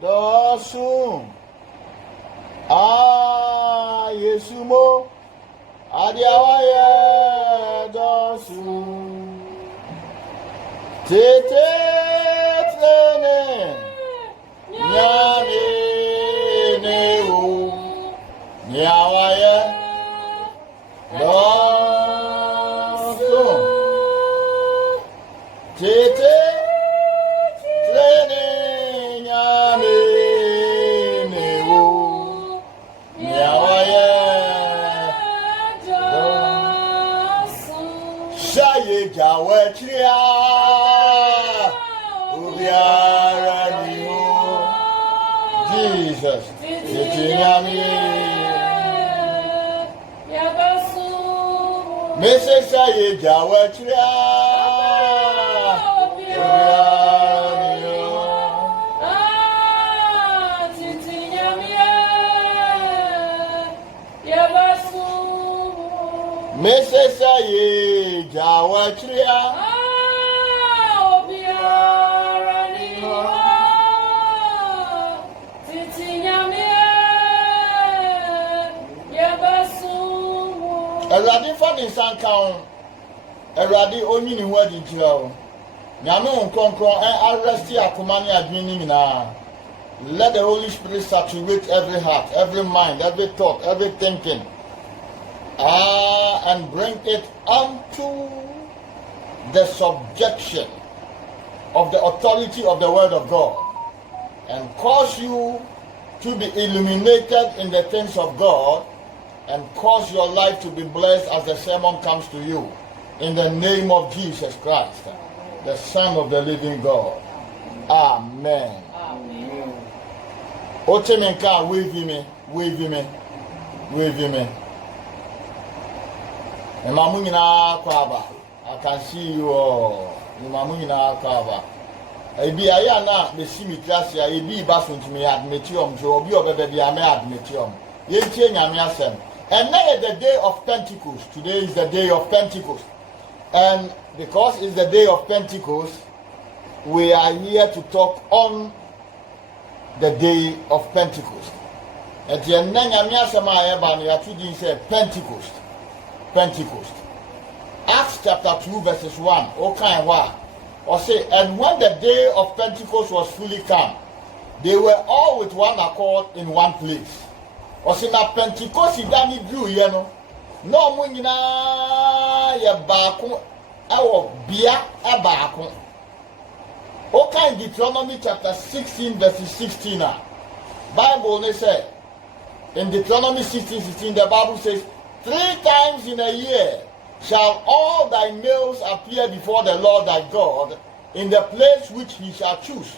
Dosu. Ah, Yesumo. Adiawaya dosu. Tete trene. Nyame nehu. Nyawaya dosu. Tete trene. Nyame nehu. Nyawaya Shaye Jawa Chia Ubiara Niho Jesus Tinyami Yabasu Mese Shaye Jawa Chia Ubiara Niho Tinyami Yabasu Mese Shaye Jawa Chia Eradi fani sankan Eradi onyi ni ho adi tira o Nyame nkonkron arrest akoma ne adwene nyina. Let the Holy Spirit saturate every heart, every mind, every thought, every thinking. And bring it unto the subjection of the authority of the word of God, and cause you to be illuminated in the things of God, and cause your life to be blessed as the sermon comes to you, in the name of Jesus Christ, the Son of the living God. Amen. Otemenka wave me. Mamu nyina kwaba. I can see you all. Mamu nyina kwaba. Ebi aya na me si mi class ya ebi ba so ntimi admitium so obi obebe bia me admitium. Ye tie nyame asem. And now is the day of Pentecost. Today is the day of Pentecost. And because it's the day of Pentecost, we are here to talk on the day of Pentecost. And the nyame asem aya ba no yatudi say Pentecost. Pentecost. Acts chapter 2 verses 1. Okay, wow. Or say, and when the day of Pentecost was fully come, they were all with one accord in one place. Or say, na Pentecost idani drew, you know. No munina ya baku, ewo bia e baku. Okay, in Deuteronomy chapter 16 verses 16. Bible they say, in Deuteronomy 16:16, the Bible says, 3 times in a year shall all thy males appear before the Lord thy God in the place which he shall choose.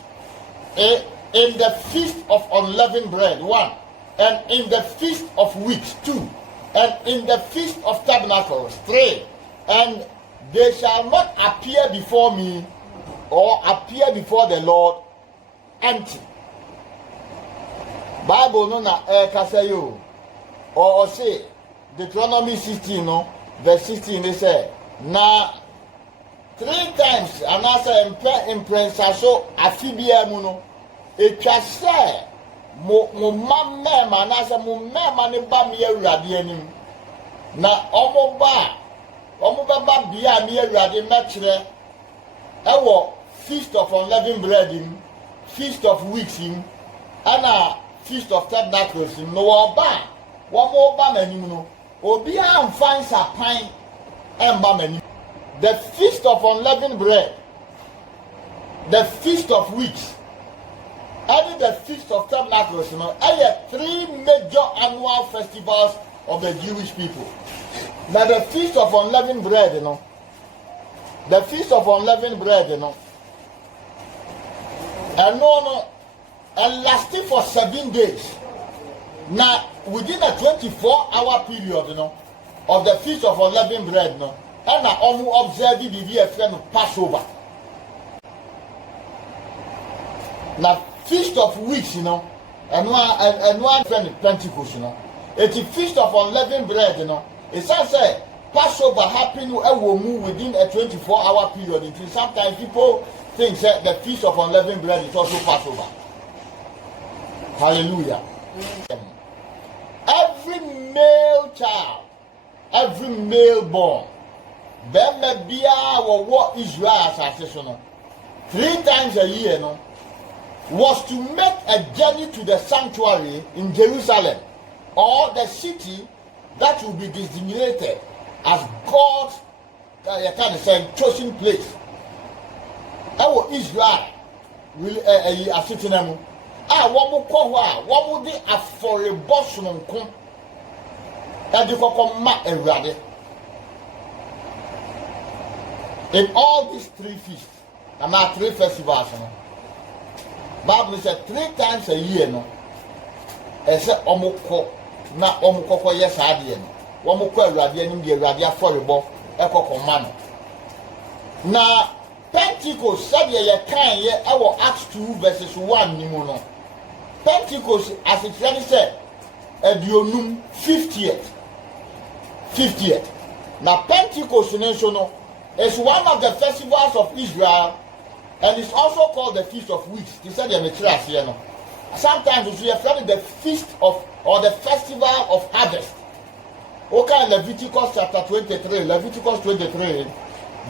In the feast of unleavened bread, 1. And in the feast of weeks, 2. And in the feast of tabernacles, 3. And they shall not appear before me or appear before the Lord empty. Bible no na kasayo or say Deuteronomy 16 no verse 16 they say na 3 times anasa imprensa so afibia mu no etwa se mo mamme anasa mo mema ne ba me awurade anim na omo ba bia me awurade mekere ewo feast of unleavened bread in feast of weeks in ana feast of tabernacles in no oba one more ba manim no obi am find sapan emba manim. The feast of unleavened bread, the feast of weeks, and the feast of tabernacles, you know, are 3 major annual festivals of the Jewish people. Now the feast of unleavened bread, you know, the feast of unleavened bread, you know, and lasting for 7 days. Now within a 24-hour period, you know, of the feast of unleavened bread, you know, and I almost observe the year friend of Passover. Now feast of weeks, you know, and one friend of Pentecost, you know, it's a feast of unleavened bread, you know. It sounds like Passover happened within a 24-hour period. Until sometimes people think that the feast of unleavened bread is also Passover. Hallelujah. Every male child, every male born, bema bia wo what Israel asase so no 3 times a year no was to make a journey to the sanctuary in Jerusalem, or the city that will be designated as God's chosen place. Our Israel will a city name. Wamu kwa wamu di afɔrebɔ sononko ɛde kɔkɔ ma Awurade. In all these 3 feasts, and our 3 festivals, Bible said 3 times a year, no. Ɛsɛ ɔmo kɔ na ɔmo kɔkɔ yɛ saa adeɛ no. Wɔmo kɔ Awurade anim de Awurade afɔrebɔ ɛkɔkɔ ma no. Na Pentecost said ye kan ye ɛwɔ Acts 2 verses 1 ni mu no. Pentecost, as it really said, aduonum 50th. Now Pentecost no is one of the festivals of Israel, and it's also called the Feast of Weeks. They said here no. Sometimes we refer to the feast of or the festival of harvest. Okay, Leviticus chapter 23, Leviticus 23,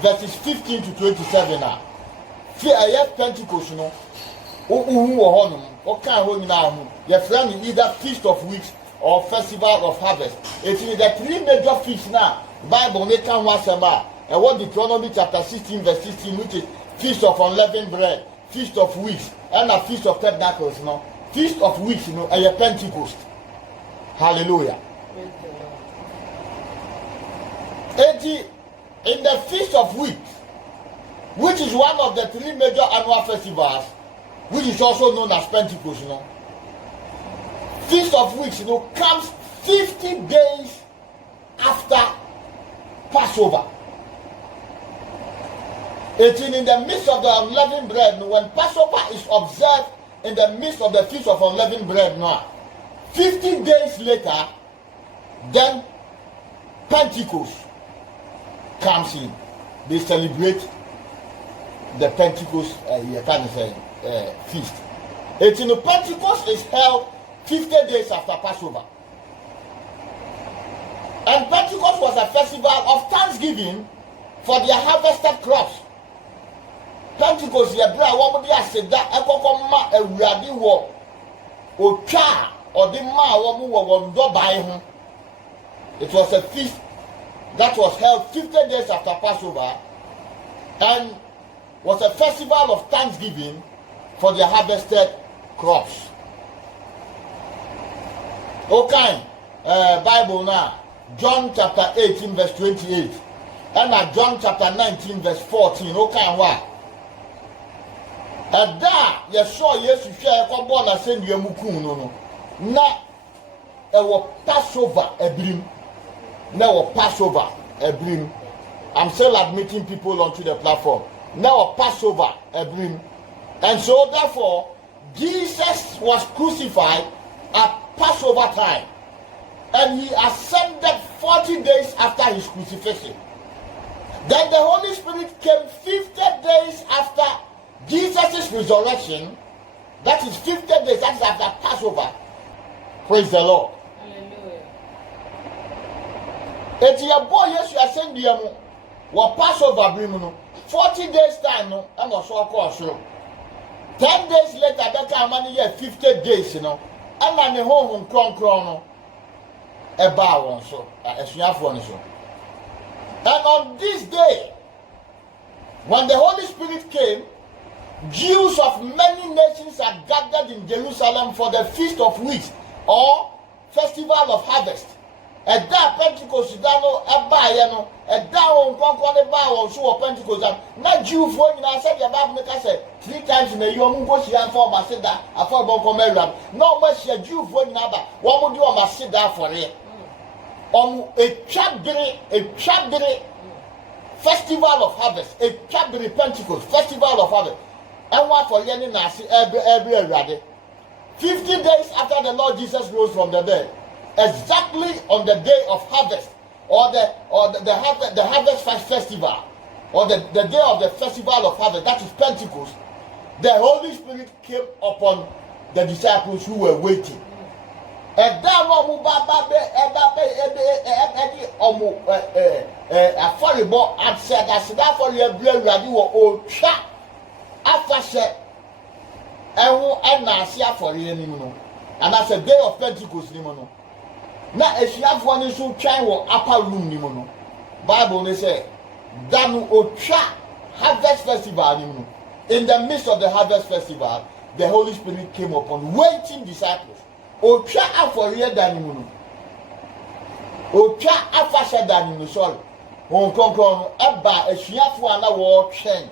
verses 15 to 27 now. Fear Pentecost no. What kind of now? Your friend either Feast of Weeks or Festival of Harvest. It is the 3 major feasts now. Bible make one sema. And what Deuteronomy chapter 16 verse 16, which is Feast of Unleavened Bread, Feast of Weeks, and a Feast of Tabernacles. No, Feast of Weeks, and a Pentecost. Hallelujah. In the Feast of Weeks, which is one of the 3 major annual festivals, which is also known as Pentecost, Feast of Weeks, comes 50 days after Passover. It is in the midst of the unleavened bread. When Passover is observed in the midst of the Feast of Unleavened Bread, 50 days later, then Pentecost comes in. They celebrate the Pentecost, feast. It's in the Pentecost is held 50 days after Passover. And Pentecost was a festival of thanksgiving for their harvested crops. Pentecost yebra wo de aseda ekokoma awurade wo otwa ode ma wo mu wo ndo bai ho. It was a feast that was held 50 days after Passover and was a festival of thanksgiving for their harvested crops. Okay, Bible now, John chapter 18 verse 28, and John chapter 19 verse 14. Okay, what? And that you saw yes, you share come born and send you a mukum no. Na Passover a brim. Now Passover a brim. I'm still admitting people onto the platform. Now Passover a brim. And so therefore, Jesus was crucified at Passover time. And he ascended 40 days after his crucifixion. Then the Holy Spirit came 50 days after Jesus' resurrection. That is 50 days after Passover. Praise the Lord. Hallelujah. It's your boy, yes, you are saying, dear, what Passover bring 40 days time, no, and also a course. 10 days later, that time, money 50 days, and I'm the home chrono. A bar one so, a snap one so. And on this day, when the Holy Spirit came, Jews of many nations are gathered in Jerusalem for the Feast of Weeks or Festival of Harvest. And that Pentecost, a bayano, a down one bar so Pentecost. Not Jew for me, I said, your Bible said 3 times in a year, and for my said that I thought about Comeran. No much a Jew for another. What would you must sit down for it? On a Chabri Festival of Harvest, a Chabri Pentecost Festival of Harvest. And what for Yenin Nasi every ready. 50 days after the Lord Jesus rose from the dead, exactly on the day of harvest, or the harvest festival, or the day of the festival of harvest, that is Pentecost, the Holy Spirit came upon the disciples who were waiting. And that no affordable and said that for your blood ready or chat after said and now see for you and that's a day of Pentecost. Now if you have one issue trying or upper room Bible they say that no chat harvest festival in the midst of the harvest festival the Holy Spirit came upon waiting disciples. Otwa afọre danimu otwa afashe danimu sorry won konkon eba asuafo ana wo twen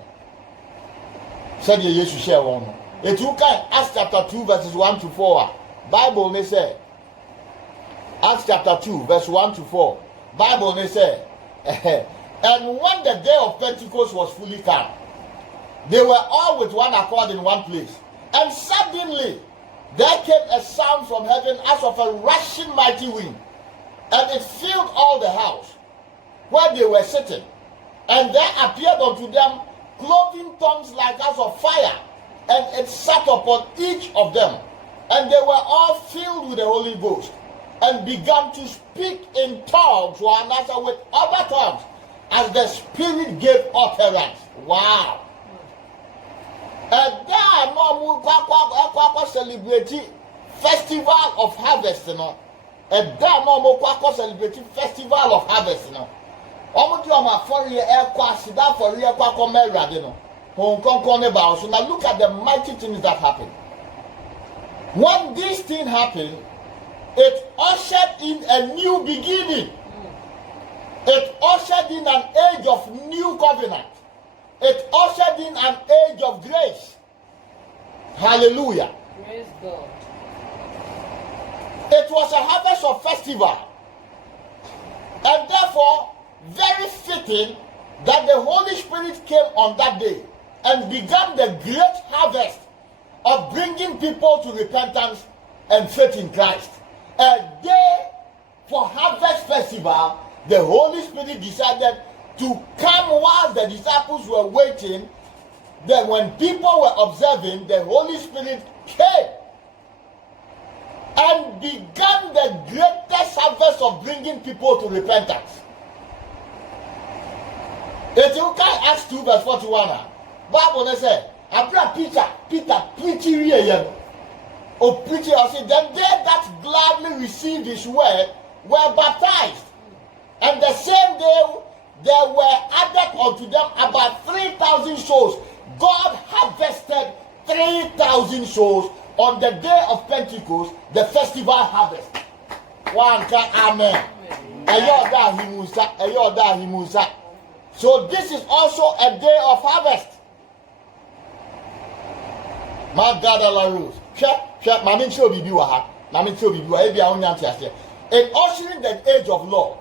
said Jesus share won no etu kan Acts chapter 2 verses 1 to 4 Bible ne say Acts chapter 2 verse 1 to 4 Bible ne say and when the day of Pentecost was fully come they were all with one accord in one place and suddenly there came a sound from heaven as of a rushing mighty wind, and it filled all the house where they were sitting. And there appeared unto them cloven tongues like as of fire, and it sat upon each of them. And they were all filled with the Holy Ghost, and began to speak in tongues one another with other tongues, as the Spirit gave utterance. Wow! And there no celebrating festival of harvest, no. And there no celebrating festival of harvest, no. For now look at the mighty things that happened. When this thing happened, it ushered in a new beginning. It ushered in an age of new covenant. It ushered in an age of grace. Hallelujah. Praise God. It was a harvest of festival. And therefore, very fitting that the Holy Spirit came on that day and began the great harvest of bringing people to repentance and faith in Christ. A day for harvest festival, the Holy Spirit decided to come while the disciples were waiting. Then when people were observing, the Holy Spirit came and began the greatest harvest of bringing people to repentance. If you can Acts 2 verse 41, Bible says, Peter preaching here. Oh, preaching, I said, then they that gladly received his word were baptized. And the same day there were added unto them about 3,000 souls. God harvested 3,000 souls on the day of Pentecost, the festival harvest. One can amen. So this is also a day of harvest. My God, Allah in ushering the age of law,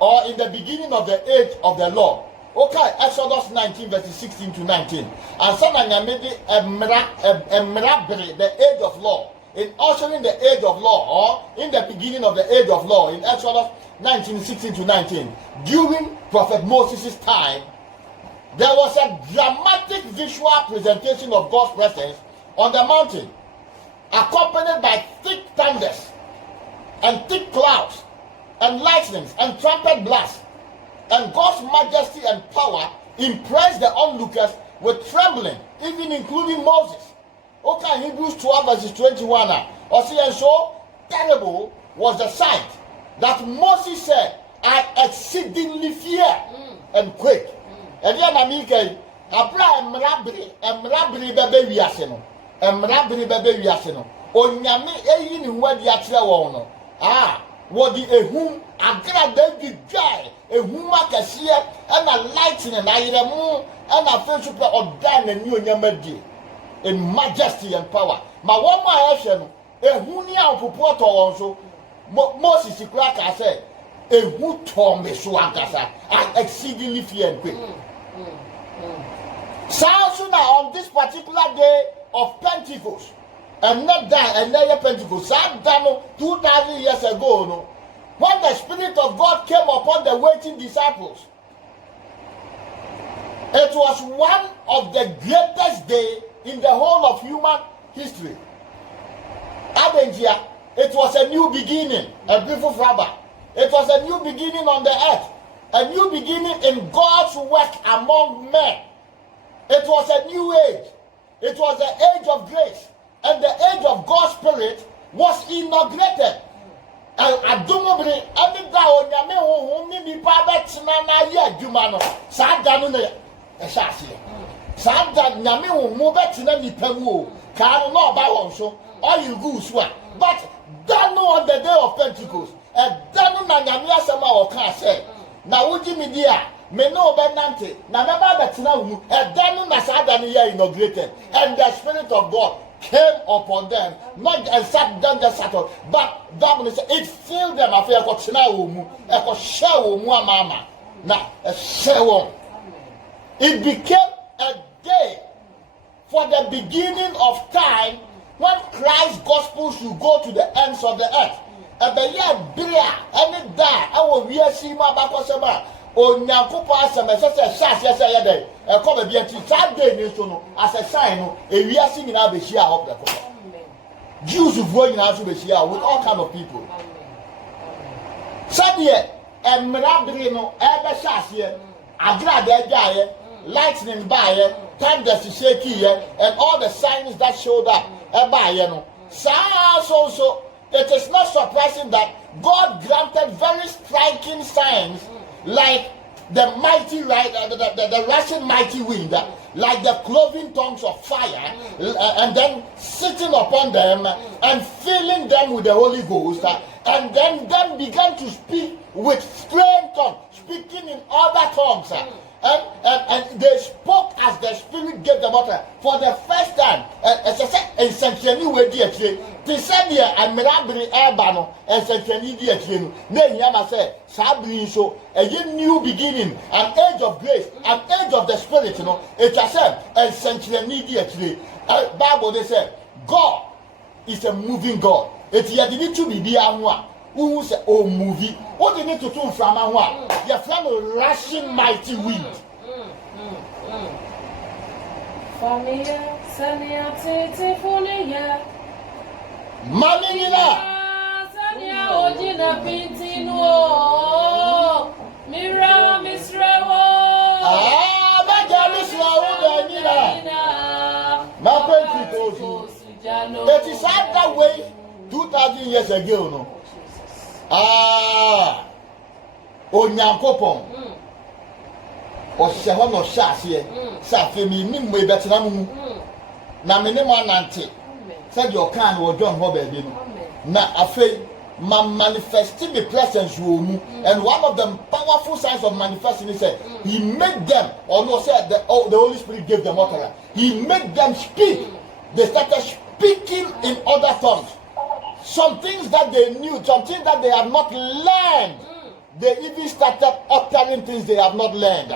or in the beginning of the age of the law. Okay, Exodus 19 verses 16 to 19. And some made the age of law. In ushering the age of law, or in the beginning of the age of law, in Exodus 19, 16 to 19, during Prophet Moses' time, there was a dramatic visual presentation of God's presence on the mountain, accompanied by thick thunders and thick clouds and lightnings and trumpet blasts, and God's majesty and power impressed the onlookers with trembling, even including Moses. Okay, Hebrews 12 verses 21. And so terrible was the sight that Moses said, I exceedingly fear and quake. And then America, Emrabri bebe wiaseno, Emrabri bebe wiaseno. Onyame eyi ni wadi akyerɛ wɔn no. Wɔde ehum agrada di dwae ehum akɛseɛ ɛna lightning na ayerɛmo ɛna afei nso pɛ ɔdan n'ani onyama die in majesty and power. Ma wɔn a ɛhwɛ no ehum ni a ɔpopo ɔtɔ wɔn so Moses kura ka sɛ ehu tɔ me so ankasa. I exceedingly fear and quake. So now on this particular day of Pentecost, and not that, and never Pentecost, 2,000 years ago, no, when the Spirit of God came upon the waiting disciples, it was one of the greatest days in the whole of human history. Abenjia, it was a new beginning, a beautiful father. It was a new beginning on the earth, a new beginning in God's work among men. It was a new age. It was the age of grace, and the age of God's Spirit was inaugurated. Adomobere ani da onyame honhom ni nipa betina na ye adwuma no saa da no na ehyaase saa da nyame honhom betina nipa mu o ka no na oba won so oil go so a but da no on the day of Pentecost da no na nyame asema o ka say na wogi mi dia me no obenante na me ba betina hu da no na saa da no ye inaugurated, and the Spirit of God came upon them, not and sat down just sat on, but that means it filled them. I feel like it became a day for the beginning of time when Christ's gospel should go to the ends of the earth. And the year Bria, any die, I will be a Shima Bakosema. Onyankopa asema sese shase sese yede e ko be biati Saturday ni so no as a sign no e wiase nyina be hia up the ko Jews vuo nyina so be hia with all kind of people. Sadie emradre no e be shase agra de agyaye lightning baye thunder shake ye and all the signs that showed up e baye no so it is not surprising that God granted very striking signs like the mighty the rushing mighty wind, like the cloven tongues of fire, and then sitting upon them and filling them with the Holy Ghost, and then began to speak with strange tongues, speaking in other tongues. And they spoke as the Spirit gave them utterance for the first time. As I said, in Sanctuary, they said, I'm Mirabri Erbano, and Sanctuary, then Yama said, Sabri, so a new beginning, an age of grace, an age of the Spirit, you know. It has said, and Sanctuary, Bible, they said, God is a moving God. It's yet to be the one. Who say oh movie? What do you need to do from one? You're from a rushing mighty wind. Familia, Sania, Tete, Folia. Mamina. Sania, Ojina, Pintino. Mira, Miss Rewo. That is that way 2,000 years ago, no? Onyankopon o se ho no hyase sa femi nim we betena mu na me ne mo anante said your can wo dwon ho ba bi no na afei manifesting the presence wo mu, and one of the powerful signs of manifesting is that he made them, or no said the Holy Spirit gave them utterance. He made them speak. They started speaking in other tongues. Some things that they knew, some things that they have not learned. They even started uttering things they have not learned.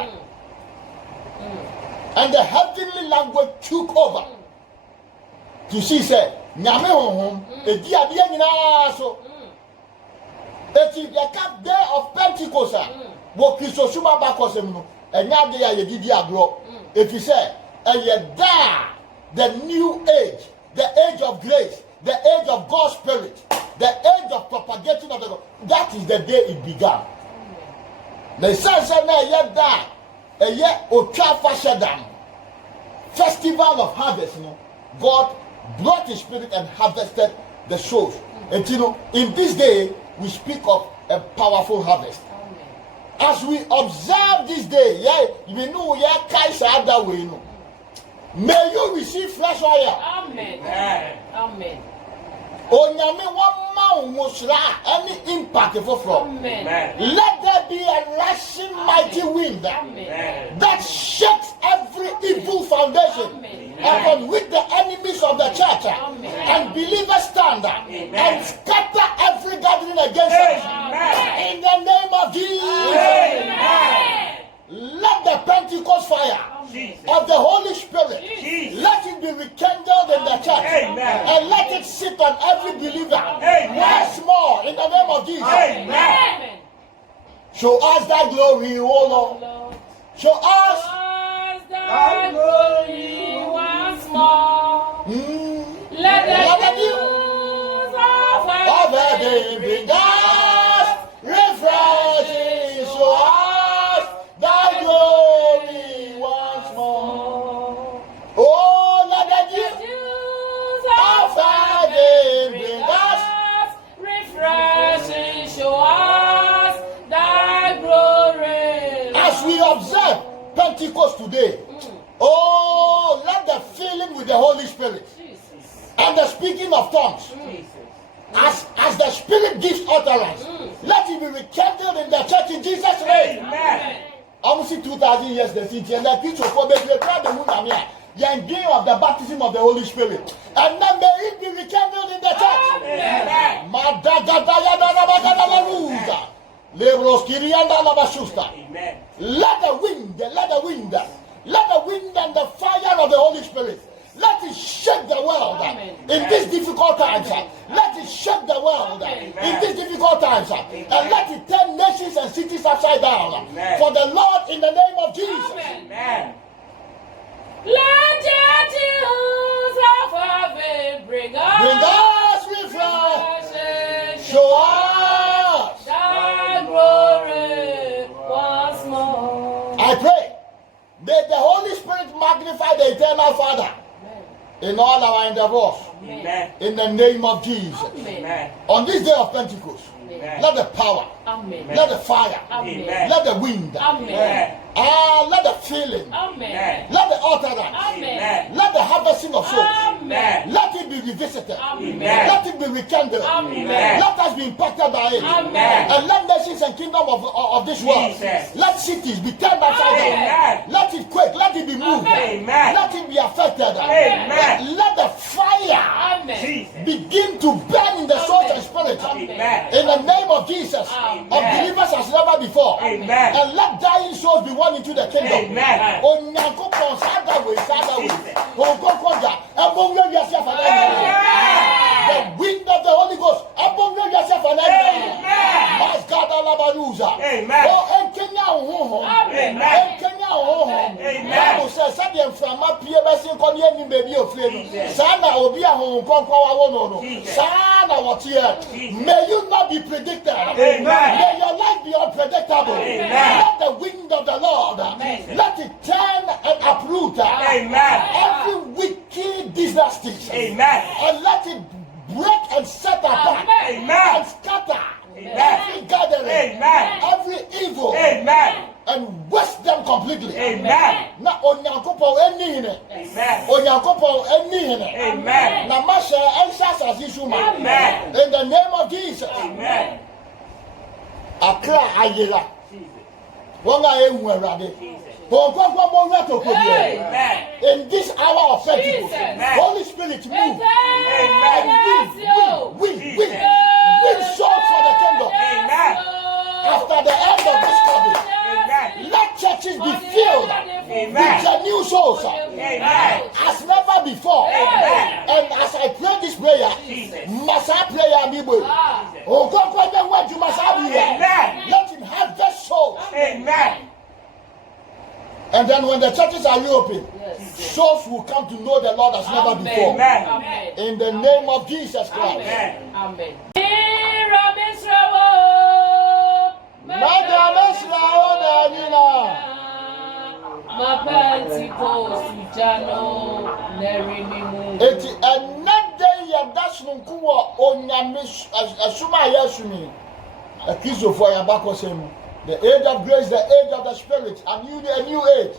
And the heavenly language took over. You see, say, Nyame honhom, edi ade nyina so. Eti the cap day of Pentecost, wo Kristo suma ba kosem no, enya de ya yedidi agro. If you say, the new age, the age of grace, the age of God's Spirit, the age of propagating of the God, that is the day it began. The sense na yeda, otwa fashadam, festival of harvest, you know, God brought His Spirit and harvested the souls. And you know, in this day, we speak of a powerful harvest. As we observe this day, we know that way. May you receive fresh oil. Amen. Amen. Onyame wama musra any impact from. Amen. Let there be a rushing mighty wind that shakes every evil foundation upon which the enemies of the church and believers stand and scatter every gathering against us. In the name of Jesus. Let the Pentecost fire of the Holy Spirit, let it be rekindled in the church, and let it sit on every believer once more in the name of Jesus. Amen. Show us thy glory, O Lord. Show us thy glory once more. Let the Pentecost today. Oh, let the filling with the Holy Spirit and the speaking of tongues, as the Spirit gives utterance, let it be rekindled in the church in Jesus' name. Amen. Almost 2,000 years the city and the teacher for the dream of the baptism of the Holy Spirit, and then may it be rekindled in the church. Amen. Let the wind and the fire of the Holy Spirit, let it shake the world in these difficult times. Let it shake the world in these difficult times, and let it turn nations and cities upside down for the Lord in the name of Jesus. Amen. Let your tears of heaven bring us refresh, show us thy glory once more. I pray, may the Holy Spirit magnify the eternal Father in all our endeavors. Amen. In the name of Jesus. Amen. On this day of Pentecost, let the power, let the fire, let the wind, let the feeling, let the utterance, let the harvesting of souls, let it be revisited, let it be rekindled, let us be impacted by it, and let nations and kingdom of this world, let cities be turned upside down, let it quake, let it be moved, let it be affected, let the fire begin to burn in the soul and spirit, in the name of Jesus, of believers as never before, and let dying souls be won into the kingdom. The wind of the Holy Ghost. Bible says, may you not be predicted. May your life be unpredictable. Let the wind of the Lord, let it turn and uproot every wicked dynasty, and let it break and set apart and scatter every gathering, every evil, and waste them completely. Na onyankopon enihine. Onyankopon enihine. Na masha ensas asishuma. In the name of Jesus. Akra ayela. Wonga ewu erade. In this hour of Pentecost, Holy Spirit move and win souls for the kingdom. After the end of this COVID, let churches be filled with the new souls as never before. And as I pray this prayer, Masa prayer Bible. Oh God, let him have that soul. And then when the churches are reopened, souls will come to know the Lord as never before. In the name of Jesus Christ. Amen. Eti another year that's no kuwa onyame asuma yasumi. A kizo for yabakosem. The age of grace, the age of the Spirit, a new age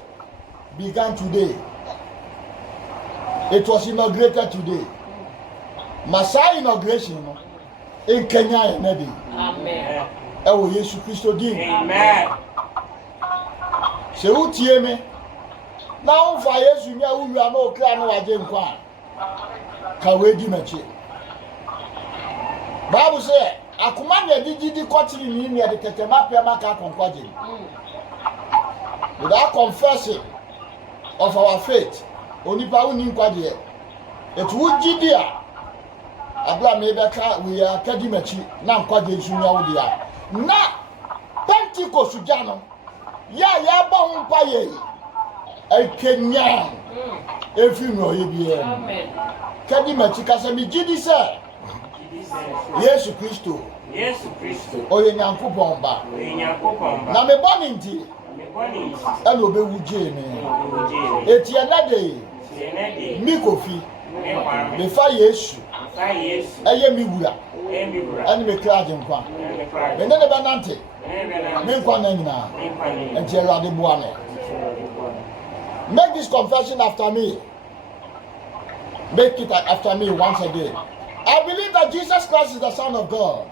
began today. It was inaugurated today. Masa inauguration in Kenya and Nedi. Amen. Ewo Yesu Christo din. Amen. Se utie me. Na unfa Yesu nya wura na okra na waje nkwa. Ka we di mechi. Bible say akuma na digidi kotiri ni ni de tetema pia maka konkwaje. Without confessing of our faith, onipa uni nkwaje. It would gidia. Abla mebeka we are kadimachi na nkwaje nsunya wodia. Na Pentecost jano ya ba humpa ye. Ekenya. Efi no ye bia. Amen. Kadimachi kasa mi gidi se. Yesu Christo. Oye nyankopon ba. Na me boni nti. Eno obewuje me. Eti enade. Mi kofi. Me fa Yesu. Eye mi wura. Eni me kra de nkwa. Me ne be nante. Me nkwa na nyina. Enti Awurade boa me. Make this confession after me. Make it after me once again. I believe that Jesus Christ is the Son of God.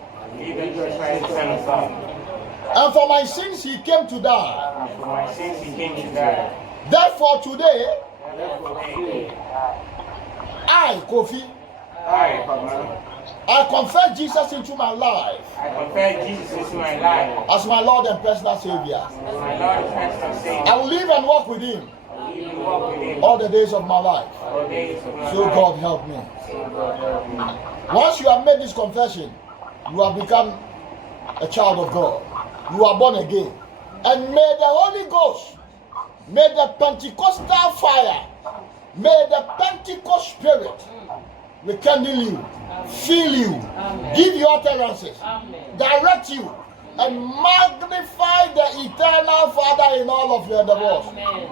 And for my sins he came to die. Therefore today, I, Kofi, I confess Jesus into my life. As my Lord and personal Savior. I will live and walk with him all the days of my life. So God help me. Once you have made this confession, you have become a child of God. You are born again. And may the Holy Ghost, may the Pentecostal fire, may the Pentecost Spirit rekindle you, fill you, give you utterances, direct you, and magnify the eternal Father in all of your endeavors.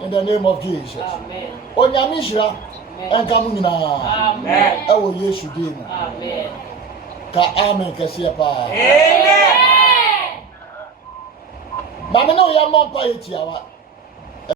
In the name of Jesus. Onyamishra and Kamuna. Amen. I will Yesu dim. Amen. Ka amen kasiapa. Amen. Mama no ya mompa yetiawa.